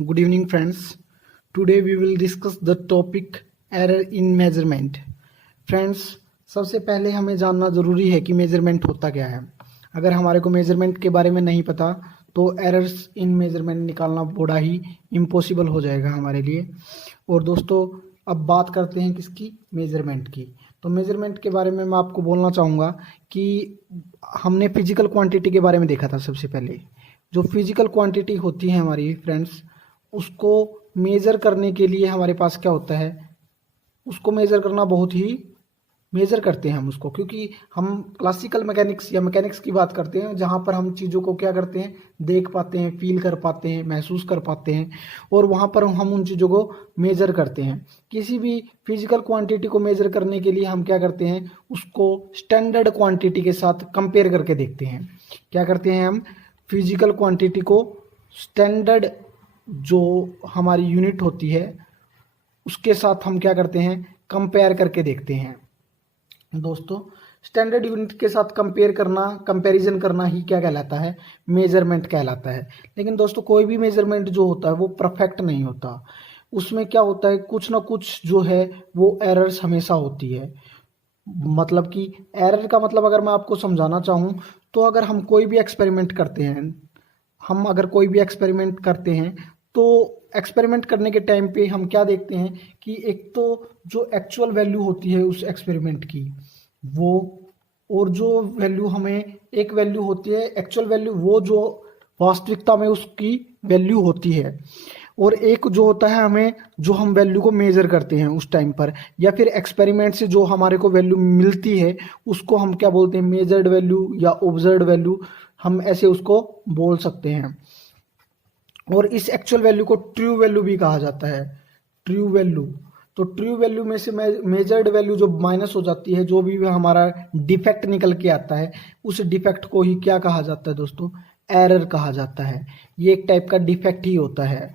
Good evening, friends. Today we will discuss the topic error in measurement. Friends, सबसे पहले हमें जानना ज़रूरी है कि मेजरमेंट होता क्या है। अगर हमारे को मेजरमेंट के बारे में नहीं पता तो एरर्स इन मेजरमेंट निकालना बड़ा ही इम्पॉसिबल हो जाएगा हमारे लिए। और दोस्तों, अब बात करते हैं किसकी, मेजरमेंट की। तो मेजरमेंट के बारे में मैं आपको बोलना चाहूँगा कि हमने फिजिकल क्वांटिटी के बारे में देखा था। सबसे पहले जो फिजिकल क्वांटिटी होती है हमारी फ्रेंड्स, उसको मेज़र करने के लिए हमारे पास क्या होता है, उसको मेज़र करना बहुत ही मेज़र करते हैं हम उसको, क्योंकि हम क्लासिकल मैकेनिक्स या मैकेनिक्स की बात करते हैं जहाँ पर हम चीज़ों को क्या करते हैं, देख पाते हैं, फील कर पाते हैं, महसूस कर पाते हैं और वहाँ पर हम उन चीज़ों को मेज़र करते हैं। किसी भी फिजिकल क्वांटिटी को मेज़र करने के लिए हम क्या करते हैं, उसको स्टैंडर्ड क्वांटिटी के साथ कंपेयर करके देखते हैं। क्या करते हैं हम, फिजिकल क्वांटिटी को स्टैंडर्ड जो हमारी यूनिट होती है उसके साथ हम क्या करते हैं, कंपेयर करके देखते हैं। दोस्तों, स्टैंडर्ड यूनिट के साथ कंपेयर करना, कंपैरिजन करना ही क्या कहलाता है, मेजरमेंट कहलाता है। लेकिन दोस्तों, कोई भी मेजरमेंट जो होता है वो परफेक्ट नहीं होता। उसमें क्या होता है, कुछ ना कुछ जो है वो एरर्स हमेशा होती है। मतलब कि एरर का मतलब अगर मैं आपको समझाना चाहूँ तो अगर हम कोई भी एक्सपेरिमेंट करते हैं, तो एक्सपेरिमेंट करने के टाइम पे हम क्या देखते हैं कि एक तो जो एक्चुअल वैल्यू होती है उस एक्सपेरिमेंट की वो, और जो वैल्यू हमें, एक वैल्यू होती है एक्चुअल वैल्यू, वो जो वास्तविकता में उसकी वैल्यू होती है, और एक जो होता है हमें, जो हम वैल्यू को मेज़र करते हैं उस टाइम पर, या फिर एक्सपेरिमेंट से जो हमारे को वैल्यू मिलती है उसको हम क्या बोलते हैं, मेजर्ड वैल्यू या ऑब्जर्व्ड वैल्यू, हम ऐसे उसको बोल सकते हैं। और इस एक्चुअल वैल्यू को ट्रू वैल्यू भी कहा जाता है, ट्रू वैल्यू। तो ट्रू वैल्यू में से मेजर्ड वैल्यू जो माइनस हो जाती है, जो भी हमारा डिफेक्ट निकल के आता है, उस डिफेक्ट को ही क्या कहा जाता है दोस्तों, एरर कहा जाता है। ये एक टाइप का डिफेक्ट ही होता है।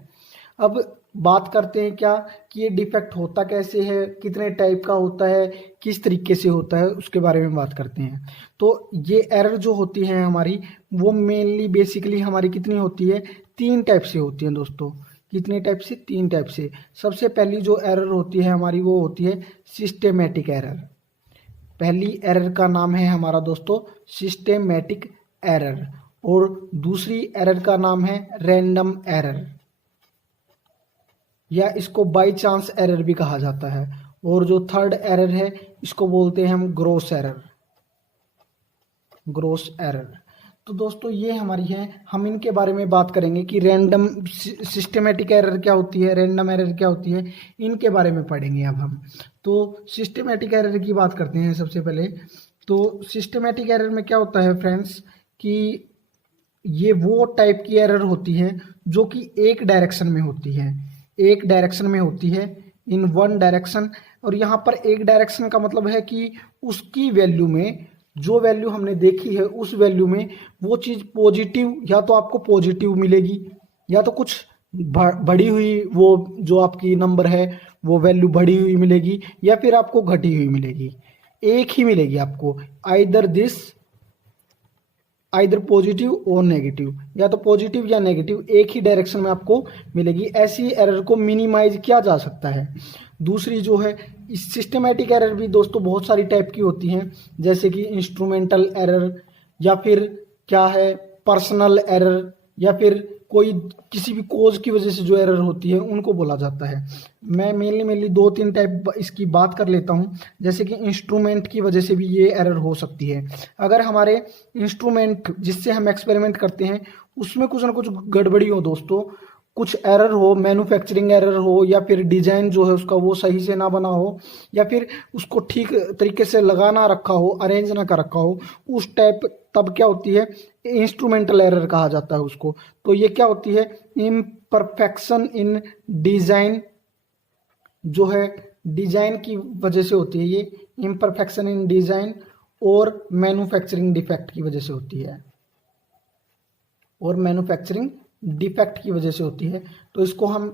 अब बात करते हैं क्या कि ये डिफेक्ट होता कैसे है, कितने टाइप का होता है, किस तरीके से होता है, उसके बारे में बात करते हैं। तो ये एरर जो होती है हमारी, वो मेनली बेसिकली हमारी कितनी होती है, 3 टाइप से होती हैं दोस्तों। कितने टाइप से, 3 टाइप से। सबसे पहली जो एरर होती है हमारी, वो होती है सिस्टेमेटिक एरर। पहली एरर का नाम है हमारा दोस्तों सिस्टेमेटिक एरर, और दूसरी एरर का नाम है रैंडम एरर, या इसको बाय चांस एरर भी कहा जाता है। और जो थर्ड एरर है, इसको बोलते हैं हम ग्रोस एरर, ग्रोस एरर। तो दोस्तों, ये हमारी है, हम इनके बारे में बात करेंगे कि रैंडम सिस्टेमेटिक एरर क्या होती है, रैंडम एरर क्या होती है, इनके बारे में पढ़ेंगे अब हम। तो सिस्टेमेटिक एरर की बात करते हैं सबसे पहले। तो सिस्टेमेटिक एरर में क्या होता है फ्रेंड्स, कि ये वो टाइप की एरर होती है जो कि एक डायरेक्शन में होती है, एक डायरेक्शन में होती है, इन वन डायरेक्शन। और यहाँ पर एक डायरेक्शन का मतलब है कि उसकी वैल्यू में, जो वैल्यू हमने देखी है उस वैल्यू में वो चीज़ पॉजिटिव, या तो आपको पॉजिटिव मिलेगी, या तो कुछ बढ़ी हुई, वो जो आपकी नंबर है वो वैल्यू बढ़ी हुई मिलेगी, या फिर आपको घटी हुई मिलेगी। एक ही मिलेगी आपको, आइदर पॉजिटिव और नेगेटिव, या तो पॉजिटिव या नेगेटिव, एक ही डायरेक्शन में आपको मिलेगी। ऐसी एरर को मिनिमाइज किया जा सकता है। दूसरी जो है, इस सिस्टेमेटिक एरर भी दोस्तों बहुत सारी टाइप की होती हैं, जैसे कि इंस्ट्रूमेंटल एरर, या फिर क्या है, पर्सनल एरर, या फिर कोई किसी भी कोज की वजह से जो एरर होती है उनको बोला जाता है। मैं मेनली 2-3 टाइप इसकी बात कर लेता हूँ। जैसे कि इंस्ट्रूमेंट की वजह से भी ये एरर हो सकती है। अगर हमारे इंस्ट्रूमेंट जिससे हम एक्सपेरिमेंट करते हैं उसमें कुछ ना कुछ गड़बड़ी हो दोस्तों, कुछ एरर हो, मैन्युफैक्चरिंग एरर हो, या फिर डिजाइन जो है उसका वो सही से ना बना हो, या फिर उसको ठीक तरीके से लगा ना रखा हो, अरेंज ना कर रखा हो, उस टाइप, तब क्या होती है, इंस्ट्रूमेंटल एरर कहा जाता है उसको। तो ये क्या होती है, इम्परफेक्शन इन डिजाइन, जो है डिजाइन की वजह से होती है ये, इम्परफेक्शन इन डिजाइन, और मैन्युफैक्चरिंग डिफेक्ट की वजह से होती है, और मैन्युफैक्चरिंग डिफेक्ट की वजह से होती है। तो इसको हम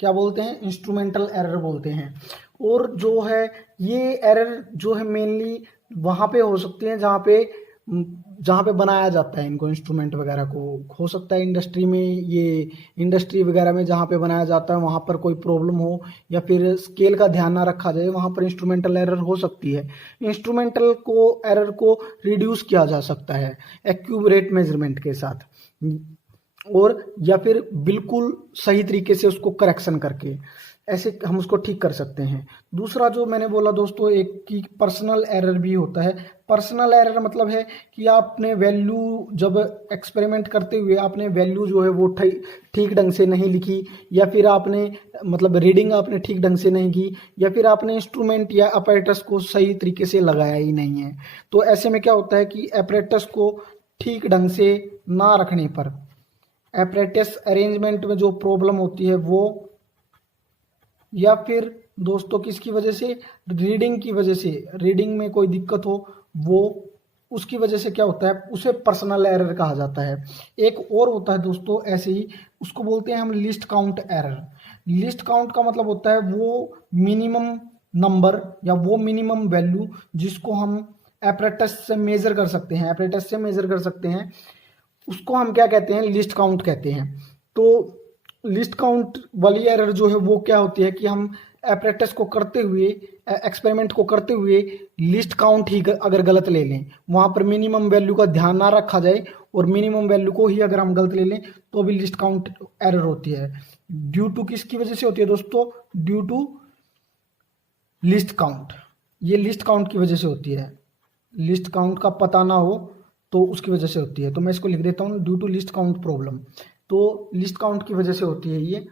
क्या बोलते हैं, इंस्ट्रूमेंटल एरर बोलते हैं। और जो है, ये एरर जो है मेनली वहाँ पे हो सकती है जहाँ पे जहाँ पे बनाया जाता है इनको इंस्ट्रूमेंट वगैरह को, हो सकता है इंडस्ट्री में, ये इंडस्ट्री वगैरह में जहाँ पे बनाया जाता है वहाँ पर कोई प्रॉब्लम हो, या फिर स्केल का ध्यान ना रखा जाए, वहाँ पर इंस्ट्रूमेंटल एरर हो सकती है। इंस्ट्रूमेंटल को एरर को रिड्यूस किया जा सकता है एक्यूरेट मेजरमेंट के साथ, और या फिर बिल्कुल सही तरीके से उसको करेक्शन करके, ऐसे हम उसको ठीक कर सकते हैं। दूसरा जो मैंने बोला दोस्तों, एक की पर्सनल एरर भी होता है। पर्सनल एरर मतलब है कि आपने वैल्यू जब एक्सपेरिमेंट करते हुए आपने वैल्यू जो है वो ठीक ढंग से नहीं लिखी, या फिर आपने मतलब रीडिंग आपने ठीक ढंग से नहीं की, या फिर आपने इंस्ट्रूमेंट या अपैरेटस को सही तरीके से लगाया ही नहीं है। तो ऐसे में क्या होता है कि अपैरेटस को ठीक ढंग से ना रखने पर अपैरेटस अरेंजमेंट में जो प्रॉब्लम होती है वो, या फिर दोस्तों किसकी वजह से, रीडिंग की वजह से, रीडिंग में कोई दिक्कत हो, वो उसकी वजह से क्या होता है, उसे पर्सनल एरर कहा जाता है। एक और होता है दोस्तों ऐसे ही, उसको बोलते हैं हम list count error. List count का मतलब होता है वो मिनिमम नंबर या वो मिनिमम वैल्यू जिसको हम अपैरेटस से मेजर कर सकते हैं, अपैरेटस से मेजर कर सकते हैं, उसको हम क्या कहते हैं, लिस्ट काउंट कहते हैं। तो लिस्ट काउंट वाली एरर जो है वो क्या होती है कि हम अपैरेटस को करते हुए, एक्सपेरिमेंट को करते हुए लिस्ट काउंट ही अगर गलत ले लें, वहाँ पर मिनिमम वैल्यू का ध्यान ना रखा जाए और मिनिमम वैल्यू को ही अगर हम गलत ले लें तो भी लिस्ट काउंट एरर होती है। ड्यू टू किसकी वजह से होती है दोस्तों, ड्यू टू लिस्ट काउंट, ये लिस्ट काउंट की वजह से होती है। लिस्ट काउंट का पता ना हो तो उसकी वजह से होती है, तो मैं इसको लिख देता हूँ due to least count problem. तो लिस्ट काउंट की वजह से होती है ये।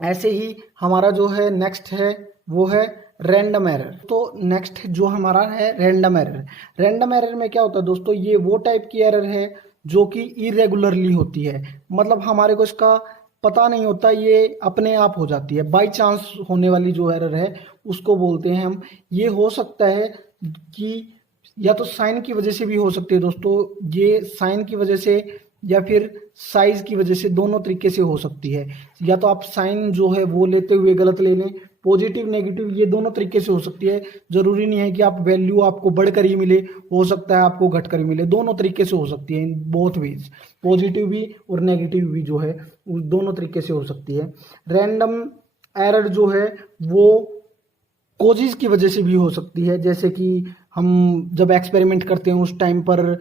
ऐसे ही हमारा जो है नेक्स्ट है वो है रैंडम एरर। तो नेक्स्ट जो हमारा है रैंडम एरर। रैंडम एरर में क्या होता है दोस्तों, ये वो टाइप की एरर है जो कि इरेगुलरली होती है, मतलब हमारे को इसका पता नहीं होता, ये अपने आप हो जाती है, बाई चांस होने वाली जो एरर है उसको बोलते हैं हम। ये हो सकता है कि या तो साइन की वजह से भी हो सकती है दोस्तों, ये साइन की वजह से या फिर साइज की वजह से, दोनों तरीके से हो सकती है। या तो आप साइन जो है वो लेते हुए गलत ले लें, पॉजिटिव नेगेटिव ये दोनों तरीके से हो सकती है। जरूरी नहीं है कि आप वैल्यू आपको बढ़कर ही मिले, हो सकता है आपको घटकर ही मिले, दोनों तरीके से हो सकती है, इन बोथ वेज, पॉजिटिव भी और नेगेटिव भी जो है दोनों तरीके से हो सकती है। रैंडम एरर जो है वो कोजिज की वजह से भी हो सकती है, जैसे कि हम जब एक्सपेरिमेंट करते हैं उस टाइम पर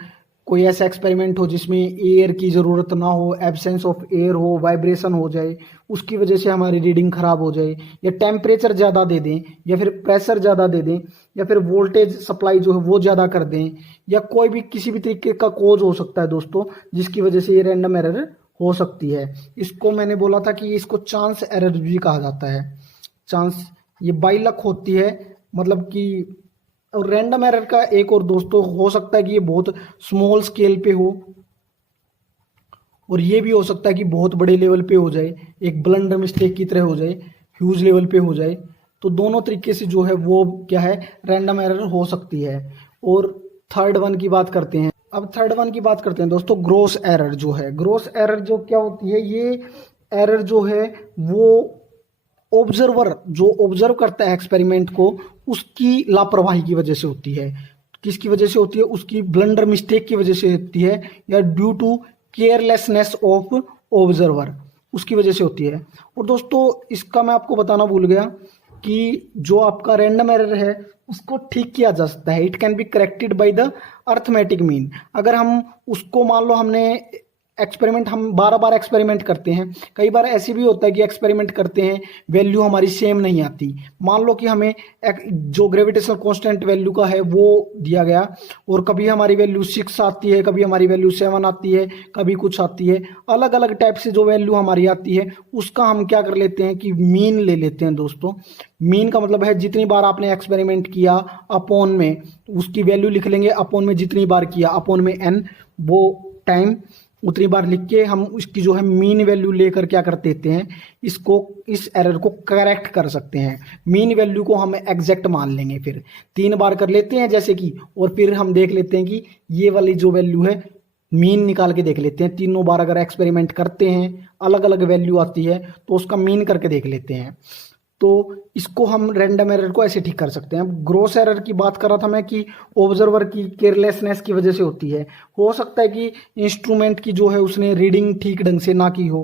कोई ऐसा एक्सपेरिमेंट हो जिसमें एयर की ज़रूरत ना हो, एब्सेंस ऑफ एयर हो, वाइब्रेशन हो जाए, उसकी वजह से हमारी रीडिंग ख़राब हो जाए, या टेम्परेचर ज़्यादा दे दें, या फिर प्रेशर ज़्यादा दे दें, या फिर वोल्टेज सप्लाई जो है वो ज़्यादा कर दें, या कोई भी किसी भी तरीके का कोज हो सकता है दोस्तों जिसकी वजह से ये रैंडम एरर हो सकती है। इसको मैंने बोला था कि इसको चांस एरर भी कहा जाता है। चांस ये बाई लक होती है, मतलब कि। और रैंडम एरर का एक और दोस्तों हो सकता है कि ये बहुत स्मॉल स्केल पे हो, और ये भी हो सकता है कि बहुत बड़े लेवल पे हो जाए, एक ब्लंडर मिस्टेक की तरह हो जाए, ह्यूज लेवल पे हो जाए। तो दोनों तरीके से जो है वो क्या है, रैंडम एरर हो सकती है। और थर्ड वन की बात करते हैं। अब थर्ड वन की बात करते हैं दोस्तों, ग्रॉस एरर जो है। ग्रॉस एरर जो क्या होती है, ये एरर जो है वो ऑब्जर्वर जो ऑब्जर्व करता है एक्सपेरिमेंट को, उसकी लापरवाही की वजह से होती है। किसकी वजह से होती है, उसकी ब्लंडर मिस्टेक की वजह से होती है, या due to carelessness of observer, उसकी वजह से होती है। और दोस्तों इसका मैं आपको बताना भूल गया कि जो आपका रैंडम एरर है उसको ठीक किया जा सकता है। It can be corrected by the arithmetic mean. अगर हम उसको, मान लो हमने एक्सपेरिमेंट, हम 12 बार एक्सपेरिमेंट करते हैं, कई बार ऐसी भी होता है कि एक्सपेरिमेंट करते हैं वैल्यू हमारी सेम नहीं आती। मान लो कि हमें जो ग्रेविटेशनल कांस्टेंट वैल्यू का है वो दिया गया, और कभी हमारी वैल्यू 6 आती है, कभी हमारी वैल्यू 7 आती है, कभी कुछ आती है, अलग अलग टाइप से जो वैल्यू हमारी आती है उसका हम क्या कर लेते हैं कि मीन ले लेते हैं दोस्तों। मीन का मतलब है जितनी बार आपने एक्सपेरिमेंट किया अपॉन में उसकी वैल्यू लिख लेंगे, अपॉन में जितनी बार किया, अपॉन में n, वो टाइम उतनी बार लिख के हम उसकी जो है मीन वैल्यू लेकर क्या कर देते हैं, इसको, इस एरर को करेक्ट कर सकते हैं। मीन वैल्यू को हम एग्जैक्ट मान लेंगे, फिर 3 बार कर लेते हैं जैसे कि, और फिर हम देख लेते हैं कि ये वाली जो वैल्यू है मीन निकाल के देख लेते हैं। 3 बार अगर एक्सपेरिमेंट करते हैं अलग अलग वैल्यू आती है तो उसका मीन करके देख लेते हैं। तो इसको हम रैंडम एरर को ऐसे ठीक कर सकते हैं। अब ग्रॉस एरर की बात कर रहा था मैं कि ऑब्जर्वर की केयरलेसनेस की वजह से होती है। हो सकता है कि इंस्ट्रूमेंट की जो है उसने रीडिंग ठीक ढंग से ना की हो,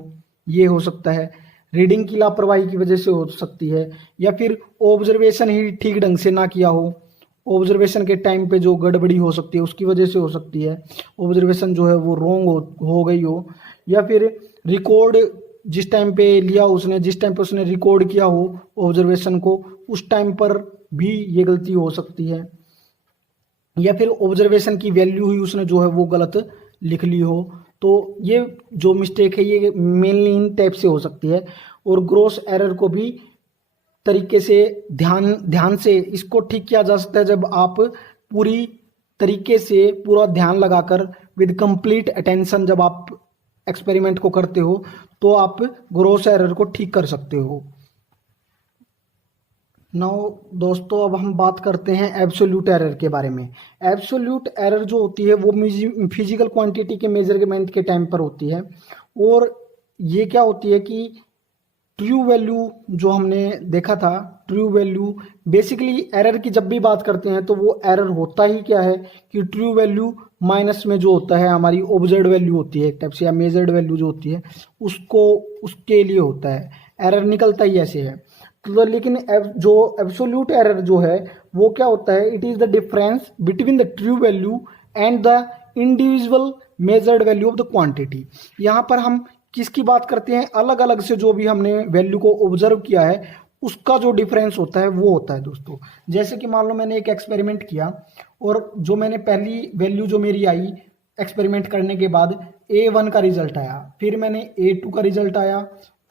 ये हो सकता है। रीडिंग की लापरवाही की वजह से हो सकती है, या फिर ऑब्जर्वेशन ही ठीक ढंग से ना किया हो, ऑब्जर्वेशन के टाइम पे जो गड़बड़ी हो सकती है उसकी वजह से हो सकती है, ऑब्जर्वेशन जो है वो रॉन्ग हो गई हो, या फिर रिकॉर्ड जिस टाइम पे लिया उसने, जिस टाइम पे उसने रिकॉर्ड किया हो ऑब्जर्वेशन को, उस टाइम पर भी ये गलती हो सकती है, या फिर ऑब्जर्वेशन की वैल्यू ही उसने जो है वो गलत लिख ली हो। तो ये जो मिस्टेक है ये मेनली इन टाइप से हो सकती है। और ग्रॉस एरर को भी तरीके से ध्यान ध्यान से इसको ठीक किया जा सकता है जब आप पूरी तरीके से पूरा ध्यान लगाकर विद कंप्लीट अटेंशन जब आप एक्सपेरिमेंट को करते हो तो आप ग्रॉस एरर को ठीक कर सकते हो। नाउ दोस्तों अब हम बात करते हैं एब्सोल्यूट एरर के बारे में। एब्सोल्यूट एरर जो होती है वो फिजिकल क्वांटिटी के मेजरमेंट के टाइम पर होती है। और ये क्या होती है कि ट्रू वैल्यू जो हमने देखा था, ट्रू वैल्यू बेसिकली एरर की जब भी बात करते हैं तो वो एरर होता ही क्या है कि ट्रू वैल्यू माइनस में जो होता है हमारी ऑब्जर्व्ड वैल्यू होती है एक टाइप से, या मेजर्ड वैल्यू जो होती है उसको उसके लिए होता है, एरर निकलता ही ऐसे है। तो लेकिन जो एब्सोल्यूट एरर जो है वो क्या होता है, it is the difference between the true value and the individual measured value of the quantity. यहाँ पर हम किसकी बात करते हैं, अलग अलग से जो भी हमने वैल्यू को ऑब्जर्व किया है उसका जो डिफरेंस होता है वो होता है दोस्तों। जैसे कि मान लो मैंने एक एक्सपेरिमेंट किया और जो मैंने पहली वैल्यू जो मेरी आई एक्सपेरिमेंट करने के बाद A1 का रिजल्ट आया, फिर मैंने A2 का रिजल्ट आया,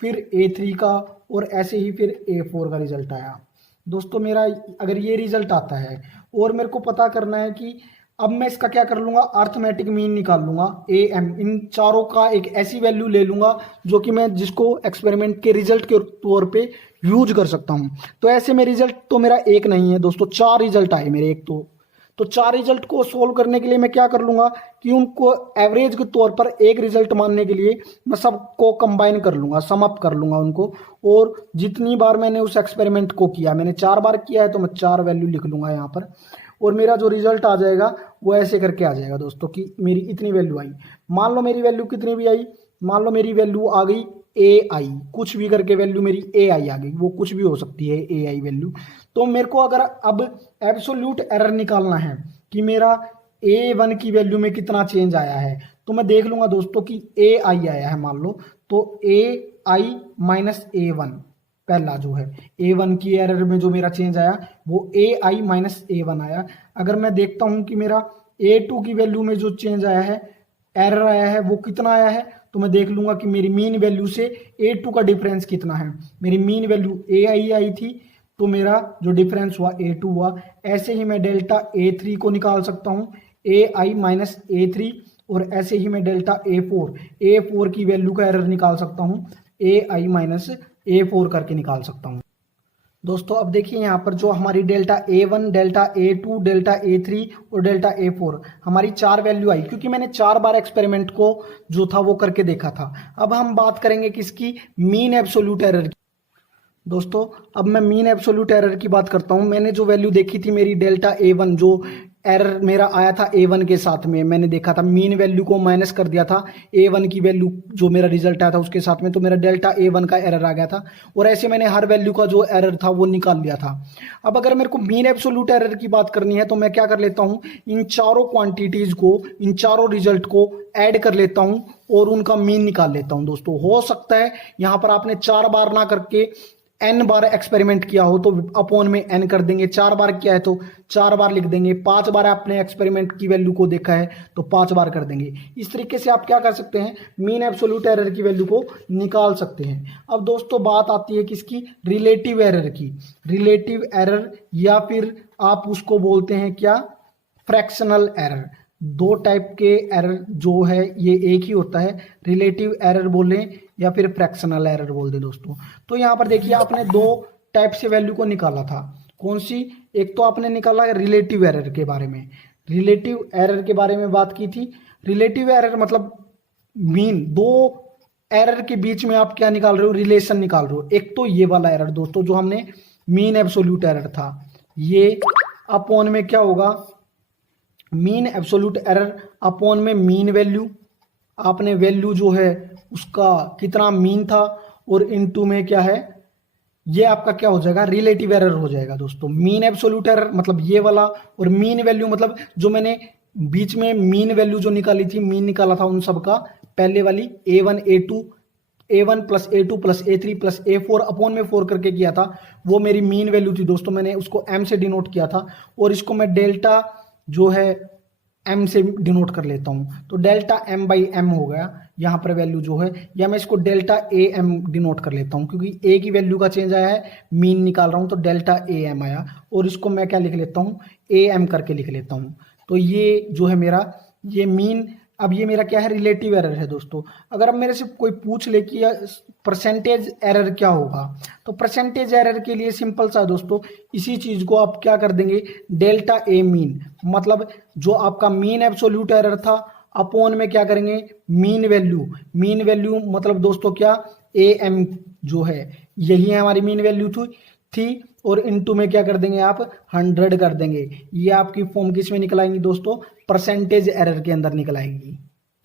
फिर A3 का, और ऐसे ही फिर A4 का रिजल्ट आया। दोस्तों मेरा अगर ये रिजल्ट आता है और मेरे को पता करना है कि अब मैं इसका क्या कर लूंगा, अर्थमेटिक मीन निकाल लूंगा AM, इन चारों का एक ऐसी वैल्यू ले लूंगा जो कि मैं जिसको एक्सपेरिमेंट के रिजल्ट के तौर पे यूज कर सकता हूं। तो ऐसे में रिजल्ट तो मेरा एक नहीं है दोस्तों, 4 रिजल्ट आए मेरे एक तो 4 रिजल्ट को सोल्व करने के लिए मैं क्या कर लूंगा कि उनको एवरेज के तौर पर एक रिजल्ट मानने के लिए मैं सबको कंबाइन कर लूंगा, सम अप कर लूंगा उनको। और जितनी बार मैंने उस एक्सपेरिमेंट को किया, मैंने 4 बार किया है तो मैं 4 वैल्यू लिख लूंगा यहाँ पर, और मेरा जो रिजल्ट आ जाएगा वो ऐसे करके आ जाएगा दोस्तों कि मेरी इतनी वैल्यू आई। मान लो मेरी वैल्यू कितनी भी आई, मान लो मेरी वैल्यू आ गई AI, कुछ भी करके वैल्यू मेरी AI आ गई, वो कुछ भी हो सकती है AI वैल्यू। तो मेरे को अगर अब एब्सोल्यूट एरर निकालना है कि मेरा A1 की वैल्यू में कितना चेंज आया है, तो मैं देख लूंगा दोस्तों कि AI आया है मान लो, तो AI माइनस A1 पहला जो है A1 की एरर में जो मेरा चेंज आया वो AI माइनस A1 आया। अगर मैं देखता हूं कि मेरा A2 की वैल्यू में जो चेंज आया है, एरर आया है, वो कितना आया है, तो मैं देख लूंगा कि मेरी मीन वैल्यू से A2 का डिफरेंस कितना है। मेरी मीन वैल्यू AI आई थी तो मेरा जो डिफरेंस हुआ A2 हुआ। ऐसे ही मैं डेल्टा A3 को निकाल सकता हूँ, AI माइनस A3, और ऐसे ही मैं डेल्टा A4 की वैल्यू का एरर निकाल सकता हूँ, AI माइनस A4 करके निकाल सकता हूँ। दोस्तों अब देखिए यहाँ पर जो हमारी delta A1, delta A2, delta A3 और डेल्टा A4 हमारी 4 वैल्यू आई, क्योंकि मैंने 4 बार एक्सपेरिमेंट को जो था वो करके देखा था। अब हम बात करेंगे किसकी, मीन एब्सोल्यूट एरर की। दोस्तों अब मैं मीन एब्सोल्यूट एरर की बात करता हूं। मैंने जो वैल्यू देखी थी मेरी डेल्टा A1, जो एरर मेरा आया था A1 के साथ में, मैंने देखा था मीन वैल्यू को माइनस कर दिया था A1 की वैल्यू जो मेरा रिजल्ट आया था उसके साथ में, तो मेरा डेल्टा A1 का एरर आ गया था, और ऐसे मैंने हर वैल्यू का जो एरर था वो निकाल लिया था। अब अगर मेरे को मीन एब्सोल्यूट एरर की बात करनी है तो मैं क्या कर लेता हूँ, इन चारों क्वांटिटीज को, इन चारों रिजल्ट को ऐड कर लेता हूँ और उनका मीन निकाल लेता हूँ। दोस्तों हो सकता है यहाँ पर आपने 4 बार ना करके n बार एक्सपेरिमेंट किया हो तो अपॉन में n कर देंगे, 4 बार किया है तो 4 बार लिख देंगे, 5 बार आपने एक्सपेरिमेंट की वैल्यू को देखा है तो 5 बार कर देंगे। इस तरीके से आप क्या कर सकते हैं, मीन एब्सोल्यूट एरर की वैल्यू को निकाल सकते हैं। अब दोस्तों बात आती है किसकी, रिलेटिव एरर की। रिलेटिव एरर या फिर आप उसको बोलते हैं क्या, फ्रैक्शनल एरर। 2 टाइप के एरर जो है ये एक ही होता है, रिलेटिव एरर बोले या फिर फ्रैक्शनल एरर बोल दे दोस्तों। तो यहाँ पर देखिए आपने 2 टाइप से वैल्यू को निकाला था, कौन सी, एक तो आपने निकाला रिलेटिव एरर के बारे में, रिलेटिव एरर के बारे में बात की थी। रिलेटिव एरर मतलब मीन, 2 एरर के बीच में आप क्या निकाल रहे हो, रिलेशन निकाल रहे हो। एक तो ये वाला एरर दोस्तों जो हमने मीन एब्सोल्यूट एरर था, ये अपॉन में क्या होगा, मीन एब्सोल्यूट एरर अपॉन में मीन वैल्यू, आपने वैल्यू जो है उसका कितना मीन था, और इनटू में क्या है, ये आपका क्या हो जाएगा, रिलेटिव एरर हो जाएगा दोस्तों। मीन एब्सोल्यूट एरर मतलब ये वाला, और मीन वैल्यू मतलब जो मैंने बीच में मीन वैल्यू जो निकाली थी, मीन निकाला था उन सबका, पहले वाली A1 A2 A1 plus A2 plus A3 plus A4 upon में 4 करके किया था, वो मेरी मीन वैल्यू थी दोस्तों। मैंने उसको M से डिनोट किया था, और इसको मैं डेल्टा जो है M से डिनोट कर लेता हूं, तो डेल्टा M बाई M हो गया यहाँ पर वैल्यू जो है, या मैं इसको डेल्टा AM डिनोट कर लेता हूं, क्योंकि A की वैल्यू का चेंज आया है, मीन निकाल रहा हूं तो डेल्टा AM आया, और इसको मैं क्या लिख लेता हूं, AM करके लिख लेता हूं। तो ये जो है मेरा ये मीन, अब ये मेरा क्या है, रिलेटिव एरर है दोस्तों। अगर अब मेरे से कोई पूछ ले कि परसेंटेज एरर क्या होगा, तो परसेंटेज एरर के लिए सिंपल सा है दोस्तों, इसी चीज को आप क्या कर देंगे, डेल्टा ए मीन, मतलब जो आपका मीन एब्सोल्यूट एरर था अपॉन में क्या करेंगे, मीन वैल्यू। मीन वैल्यू मतलब दोस्तों क्या, AM जो है यही हमारी मीन वैल्यू थी, और इनटू में क्या कर देंगे आप, 100 कर देंगे। ये आपकी फॉर्म किस में निकल आएंगी दोस्तों, परसेंटेज एरर के अंदर निकल आएंगी।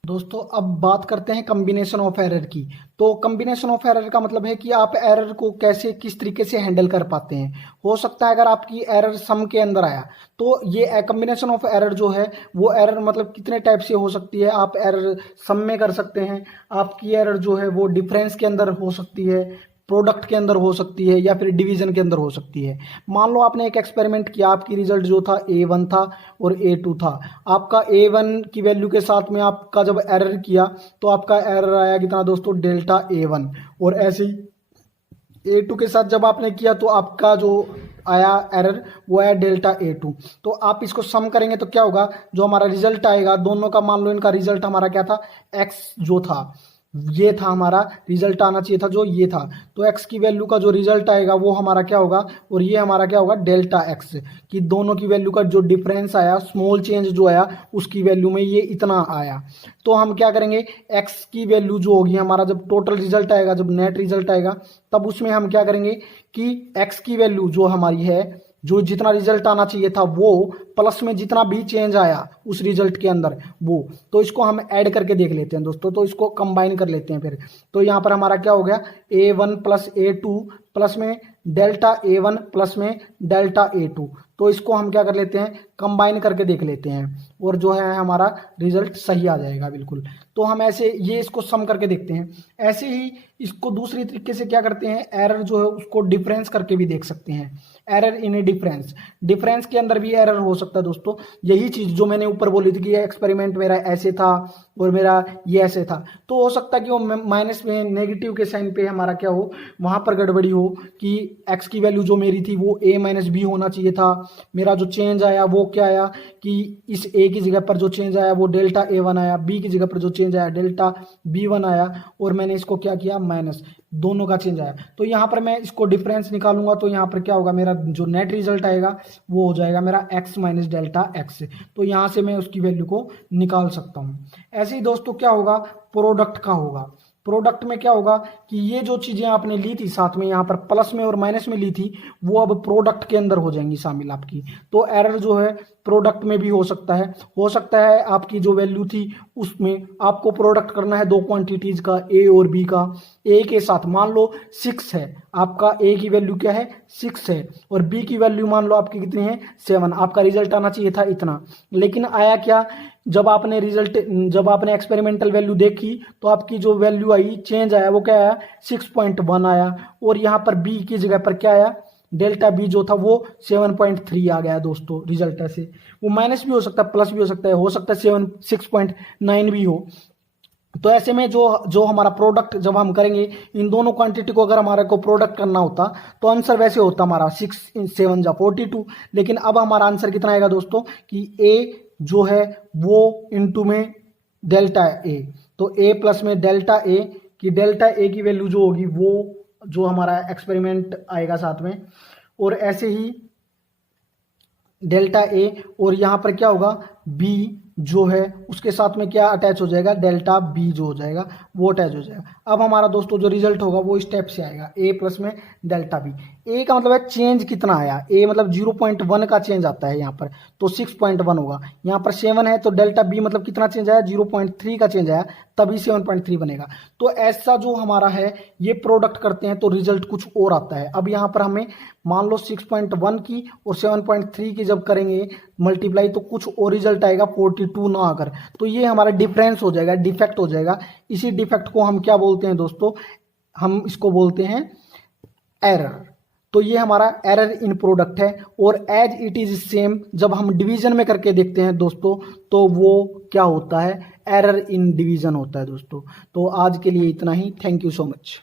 दोस्तों अब बात करते हैं कम्बिनेशन ऑफ एरर की। तो कम्बिनेशन ऑफ एरर का मतलब है कि आप एरर को कैसे किस तरीके से हैंडल कर पाते हैं। हो सकता है अगर आपकी एरर सम के अंदर आया, तो ये कम्बिनेशन ऑफ एरर जो है वो एरर मतलब कितने टाइप से हो सकती है, आप एरर सम में कर सकते हैं, आपकी एरर जो है वो डिफरेंस के अंदर हो सकती है, प्रोडक्ट के अंदर हो सकती है, या फिर डिवीजन के अंदर हो सकती है। मान लो आपने एक एक्सपेरिमेंट किया, आपकी रिजल्ट जो था A1 था और A2 था, आपका A1 की वैल्यू के साथ में आपका जब एरर किया तो आपका एरर आया कितना दोस्तों, डेल्टा A1, और ऐसे ही A2 के साथ जब आपने किया तो आपका जो आया एरर वो आया डेल्टा A2। तो आप इसको सम करेंगे तो क्या होगा, जो हमारा रिजल्ट आएगा दोनों का, मान लो इनका रिजल्ट हमारा क्या था, x जो था ये था हमारा रिजल्ट आना चाहिए था जो ये था, तो x की वैल्यू का जो रिजल्ट आएगा वो हमारा क्या होगा, और ये हमारा क्या होगा, डेल्टा x, कि दोनों की वैल्यू का जो डिफरेंस आया, स्मॉल चेंज जो आया उसकी वैल्यू में ये इतना आया। तो हम क्या करेंगे, x की वैल्यू जो होगी हमारा, जब टोटल रिजल्ट आएगा, जब नेट रिजल्ट आएगा, तब उसमें हम क्या करेंगे कि x की वैल्यू जो हमारी है, जो जितना रिजल्ट आना चाहिए था वो प्लस में जितना भी चेंज आया उस रिजल्ट के अंदर वो, तो इसको हम ऐड करके देख लेते हैं दोस्तों। तो इसको कंबाइन कर लेते हैं फिर। तो यहाँ पर हमारा क्या हो गया, A1 प्लस A2 प्लस में डेल्टा A1 प्लस में डेल्टा A2। तो इसको हम क्या कर लेते हैं, कंबाइन करके देख लेते हैं, और जो है हमारा रिजल्ट सही आ जाएगा बिल्कुल। तो हम ऐसे ये इसको सम करके देखते हैं। ऐसे ही इसको दूसरी तरीके से क्या करते हैं, एरर जो है उसको डिफरेंस करके भी देख सकते हैं। Error in A difference, difference के अंदर भी एरर हो सकता है दोस्तों। यही चीज जो मैंने ऊपर बोली थी कि एक्सपेरिमेंट मेरा ऐसे था और मेरा ये ऐसे था, तो हो सकता है कि वो माइनस में नेगेटिव के साइन पे हमारा क्या हो, वहां पर गड़बड़ी हो कि एक्स की वैल्यू जो मेरी थी वो A माइनस बी होना चाहिए था। मेरा जो चेंज आया वो क्या आया कि इस A की जगह पर जो चेंज आया वो डेल्टा A1 आया, बी की जगह पर जो चेंज आया डेल्टा B1 आया, और मैंने इसको क्या किया, माइनस, दोनों का चेंज आया। तो यहाँ पर मैं इसको डिफरेंस निकालूंगा, तो यहाँ पर क्या होगा, मेरा जो नेट रिजल्ट आएगा वो हो जाएगा मेरा x माइनस डेल्टा x। तो यहाँ से मैं उसकी वैल्यू को निकाल सकता हूँ। ऐसे ही दोस्तों क्या होगा, प्रोडक्ट का होगा। प्रोडक्ट में क्या होगा कि ये जो चीजें आपने ली थी साथ में, यहाँ पर प्लस में और माइनस में ली थी, वो अब प्रोडक्ट के अंदर हो जाएंगी शामिल आपकी। तो एरर जो है प्रोडक्ट में भी हो सकता है। हो सकता है आपकी जो वैल्यू थी उसमें आपको प्रोडक्ट करना है दो क्वांटिटीज का, ए और बी का। ए के साथ मान लो 6 है, आपका ए की वैल्यू क्या है, 6 है, और बी की वैल्यू मान लो आपकी कितनी है, 7। आपका रिजल्ट आना चाहिए था इतना, लेकिन आया क्या, जब आपने एक्सपेरिमेंटल वैल्यू देखी तो आपकी जो वैल्यू आई, चेंज आया, वो क्या आया, 6.1 आया, और यहाँ पर बी की जगह पर क्या आया, डेल्टा बी जो था वो 7.3 आ गया दोस्तों रिजल्ट। ऐसे वो माइनस भी हो सकता है, प्लस भी हो सकता है 6.9 भी हो। तो ऐसे में जो हमारा प्रोडक्ट जब हम करेंगे, इन दोनों क्वांटिटी को अगर हमारे को प्रोडक्ट करना होता तो आंसर वैसे होता हमारा 6 × 7 = 42। लेकिन अब हमारा आंसर कितना आएगा दोस्तों कि ए जो है वो इनटू में डेल्टा ए, तो ए प्लस में डेल्टा ए, कि डेल्टा ए की वैल्यू जो होगी वो जो हमारा एक्सपेरिमेंट आएगा साथ में, और ऐसे ही डेल्टा ए, और यहाँ पर क्या होगा, बी जो है उसके साथ में क्या अटैच हो जाएगा, डेल्टा बी जो हो जाएगा वो अटैच हो जाएगा। अब हमारा दोस्तों जो रिजल्ट होगा वो स्टेप से आएगा, ए प्लस में डेल्टा बी। ए का मतलब है चेंज कितना आया, ए मतलब 0.1 का चेंज आता है यहाँ पर, तो 6.1 होगा। यहाँ पर 7 है तो डेल्टा बी मतलब कितना चेंज आया, 0.3 का चेंज आया, तभी 7.3 बनेगा। तो ऐसा जो हमारा है ये प्रोडक्ट करते हैं तो रिजल्ट कुछ और आता है। अब यहाँ पर हमें मान लो 6.1 की और 7.3 की जब करेंगे मल्टीप्लाई तो कुछ और रिजल्ट आएगा 42 ना आकर, तो ये हमारा डिफरेंस हो जाएगा, डिफेक्ट हो जाएगा। इसी डिफेक्ट को हम क्या बोलते हैं दोस्तों, हम इसको बोलते हैं एरर। तो ये हमारा एरर इन प्रोडक्ट है। और एज इट इज सेम जब हम डिवीजन में करके देखते हैं दोस्तों तो वो क्या होता है, एरर इन डिवीजन होता है दोस्तों। तो आज के लिए इतना ही, थैंक यू सो मच।